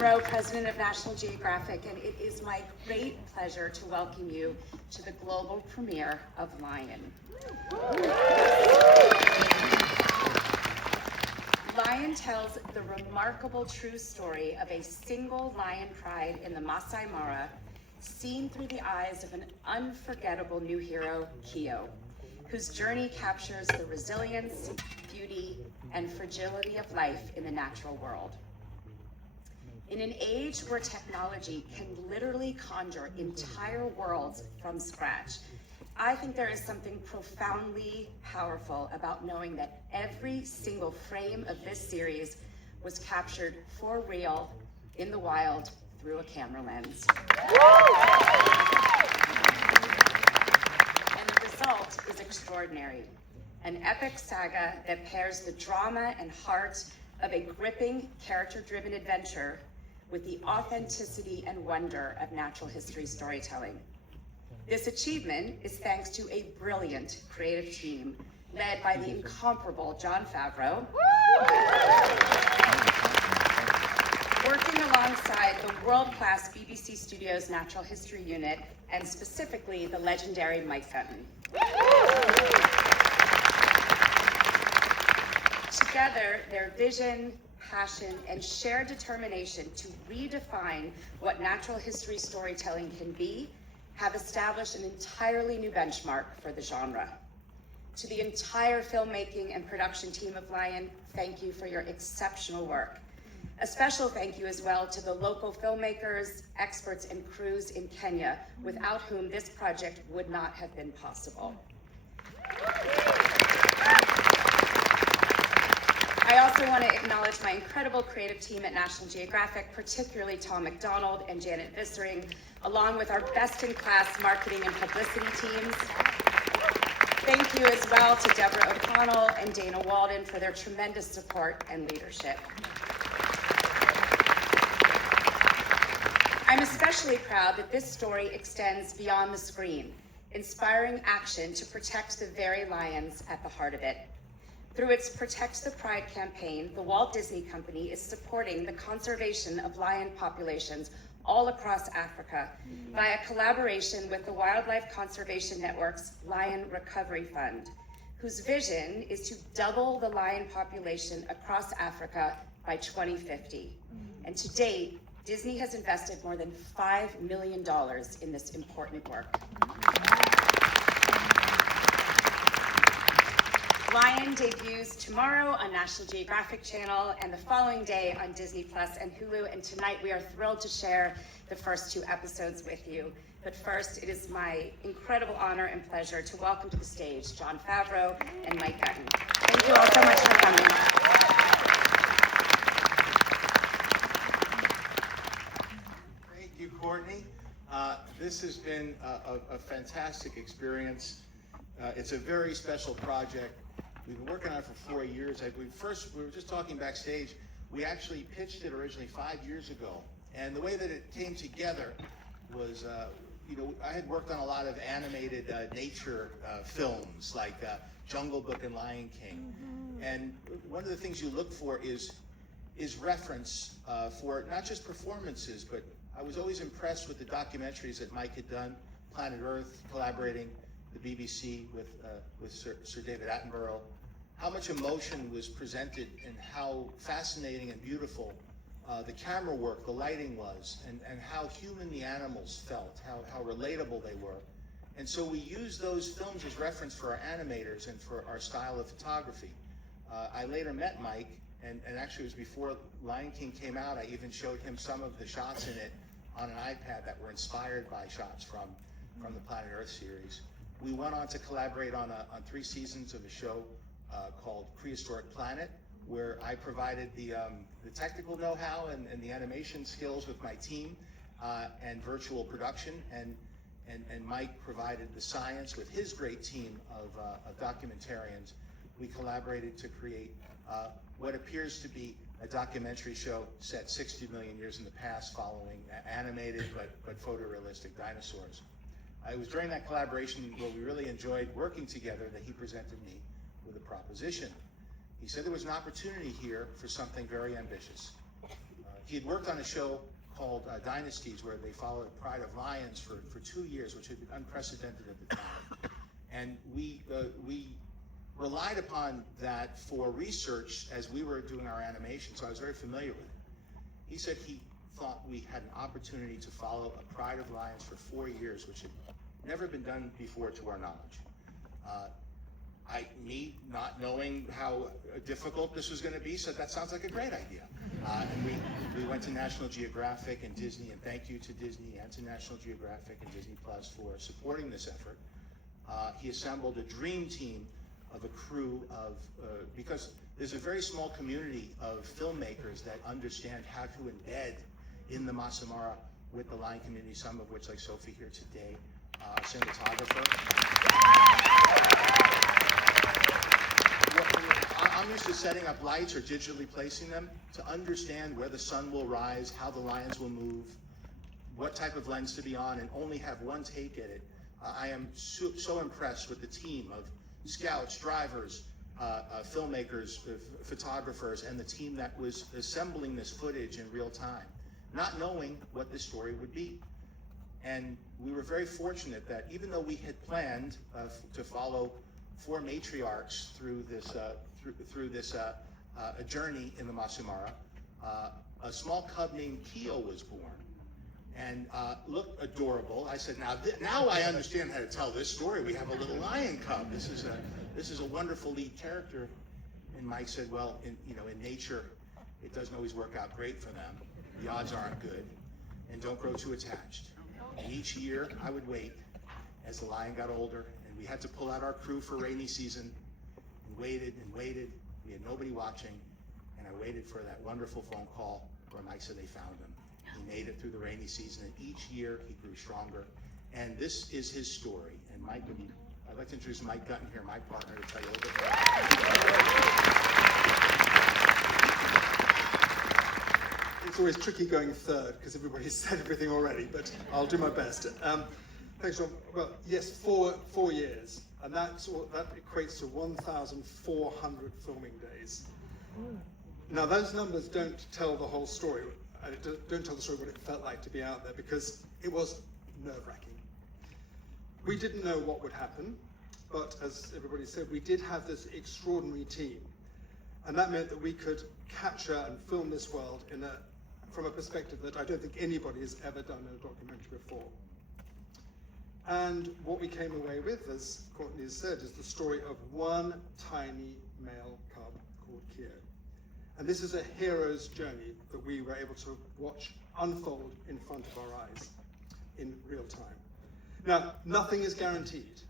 Favreau, President of National Geographic, and it is my great pleasure to welcome you to the global premiere of Lion. Lion tells the remarkable true story of a single lion pride in the Masai Mara, seen through the eyes of an unforgettable new hero, Keo, whose journey captures the resilience, beauty, and fragility of life in the natural world. In an age where technology can literally conjure entire worlds from scratch, I think there is something profoundly powerful about knowing that every single frame of this series was captured for real, in the wild, through a camera lens. And the result is extraordinary. An epic saga that pairs the drama and heart of a gripping, character-driven adventure with the authenticity and wonder of natural history storytelling. This achievement is thanks to a brilliant creative team led by the incomparable Jon Favreau, working alongside the world-class BBC Studios Natural History Unit, and specifically the legendary Mike Gunton. Together, their vision, passion, and shared determination to redefine what natural history storytelling can be have established an entirely new benchmark for the genre. To the entire filmmaking and production team of Lion, thank you for your exceptional work. A special thank you as well to the local filmmakers, experts, and crews in Kenya, without whom this project would not have been possible. I also want to acknowledge my incredible creative team at National Geographic, particularly Tom McDonald and Janet Vissering, along with our best-in-class marketing and publicity teams. Thank you as well to Deborah O'Connell and Dana Walden for their tremendous support and leadership. I'm especially proud that this story extends beyond the screen, inspiring action to protect the very lions at the heart of it. Through its Protect the Pride campaign, the Walt Disney Company is supporting the conservation of lion populations all across Africa via collaboration with the Wildlife Conservation Network's Lion Recovery Fund, whose vision is to double the lion population across Africa by 2050. And to date, Disney has invested more than $5 million in this important work. Lion debuts tomorrow on National Geographic Channel and the following day on Disney Plus and Hulu. And tonight we are thrilled to share the first 2 episodes with you. But first, it is my incredible honor and pleasure to welcome to the stage Jon Favreau and Mike Gunton. Thank you all so much for coming. Thank you, Courtney. This has been a fantastic experience. It's a very special project. We've been working on it for 4 years. We were just talking backstage. We actually pitched it originally 5 years ago. And the way that it came together was, I had worked on a lot of animated nature films like Jungle Book and Lion King. And one of the things you look for is reference for not just performances, but I was always impressed with the documentaries that Mike had done, Planet Earth, collaborating the BBC with Sir David Attenborough, how much emotion was presented and how fascinating and beautiful the camera work, the lighting was, and how human the animals felt, how relatable they were. And so we used those films as reference for our animators and for our style of photography. I later met Mike, and actually it was before Lion King came out. I even showed him some of the shots in it on an iPad that were inspired by shots from the Planet Earth series. We went on to collaborate on 3 seasons of a show called Prehistoric Planet, where I provided the technical know-how and the animation skills with my team and virtual production, and Mike provided the science with his great team of documentarians. We collaborated to create what appears to be a documentary show set 60 million years in the past, following animated but photorealistic dinosaurs. It was during that collaboration where we really enjoyed working together that he presented me with a proposition. He said there was an opportunity here for something very ambitious. he had worked on a show called Dynasties, where they followed Pride of Lions for 2 years, which had been unprecedented at the time. And we relied upon that for research as we were doing our animation, so I was very familiar with it. He said he thought we had an opportunity to follow a Pride of Lions for 4 years, which had never been done before to our knowledge. Me not knowing how difficult this was going to be, said that sounds like a great idea. And we went to National Geographic and Disney, and thank you to Disney and to National Geographic and Disney Plus for supporting this effort. He assembled a dream team of a crew of, because there's a very small community of filmmakers that understand how to embed in the Masai Mara with the lion community, some of which, like Sophie here today, cinematographer. I'm used to setting up lights or digitally placing them to understand where the sun will rise, how the lions will move, what type of lens to be on, and only have one take at it. I am so impressed with the team of scouts, drivers, filmmakers, photographers, and the team that was assembling this footage in real time, not knowing what this story would be. And we were very fortunate that even though we had planned to follow 4 matriarchs through this a journey in the Masai Mara, a small cub named Keo was born, and looked adorable. I said, now I understand how to tell this story. We have a little lion cub. This is a wonderful lead character. And Mike said, well, in nature, it doesn't always work out great for them. The odds aren't good, and don't grow too attached. And each year, I would wait as the lion got older, and we had to pull out our crew for rainy season. Waited and waited. We had nobody watching, and I waited for that wonderful phone call where Mike said they found him. He made it through the rainy season, and each year he grew stronger. And this is his story. And Mike, I'd like to introduce Mike Gunton here, my partner, to tell you a little bit more. It's always tricky going third because everybody's said everything already, but I'll do my best. Thanks, John. Well, yes, 4 years. And that equates to 1,400 filming days. Now, those numbers don't tell the whole story. Don't tell the story what it felt like to be out there, because it was nerve-wracking. We didn't know what would happen, but as everybody said, we did have this extraordinary team. And that meant that we could capture and film this world from a perspective that I don't think anybody has ever done in a documentary before. And what we came away with, as Courtney has said, is the story of one tiny male cub called Keo. And this is a hero's journey that we were able to watch unfold in front of our eyes in real time. Now, nothing is guaranteed.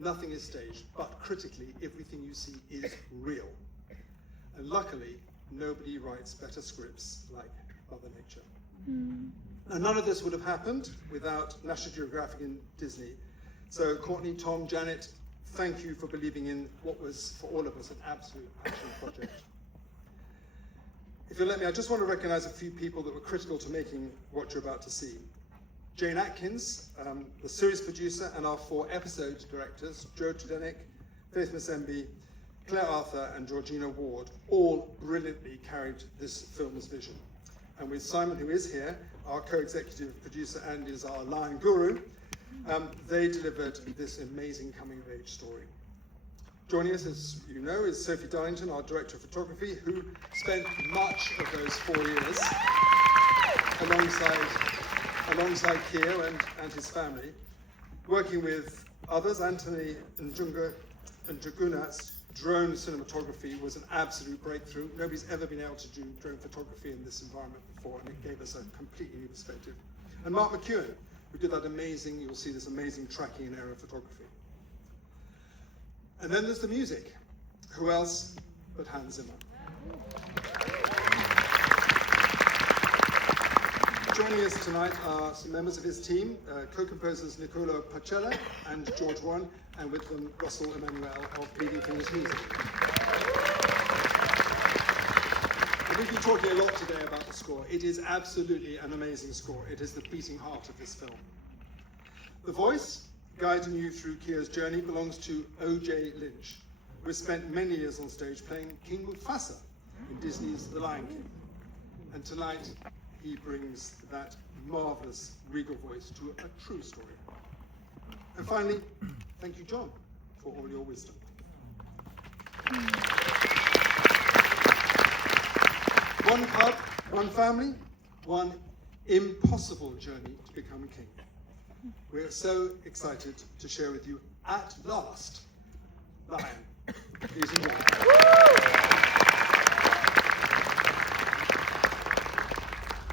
Nothing is staged, but critically, everything you see is real. And luckily, nobody writes better scripts like Mother Nature. Now, none of this would have happened without National Geographic and Disney. So Courtney, Tom, Janet, thank you for believing in what was, for all of us, an absolute passion project. If you'll let me, I just want to recognize a few people that were critical to making what you're about to see. Jane Atkins, the series producer, and our 4 episode directors, Joe Tudenik, Faith Masembi, Claire Arthur, and Georgina Ward, all brilliantly carried this film's vision. And with Simon, who is here, our co-executive producer and is our lion guru, they delivered this amazing coming-of-age story. Joining us, as you know, is Sophie Darlington, our director of photography, who spent much of those 4 years alongside Keo and his family, working with others. Anthony Njuguna's drone cinematography was an absolute breakthrough. Nobody's ever been able to do drone photography in this environment before, and it gave us a completely new perspective. And Mark McEwen, who did that amazing, you'll see this amazing tracking and aerial photography. And then there's the music. Who else but Hans Zimmer? Joining us tonight are some members of his team, co-composers Nicola Pacella and George Warren, and with them Russell Emmanuel of Bleeding Fingers Music. And we've been talking a lot today about the score. It is absolutely an amazing score. It is the beating heart of this film. The voice, guiding you through Keo's journey, belongs to O.J. Lynch, who has spent many years on stage playing King Mufasa in Disney's The Lion King. And tonight, he brings that marvelous regal voice to a true story. And finally, thank you, John, for all your wisdom. One pub, one family, one impossible journey to become king. We're so excited to share with you at last, Lion. Please enjoy.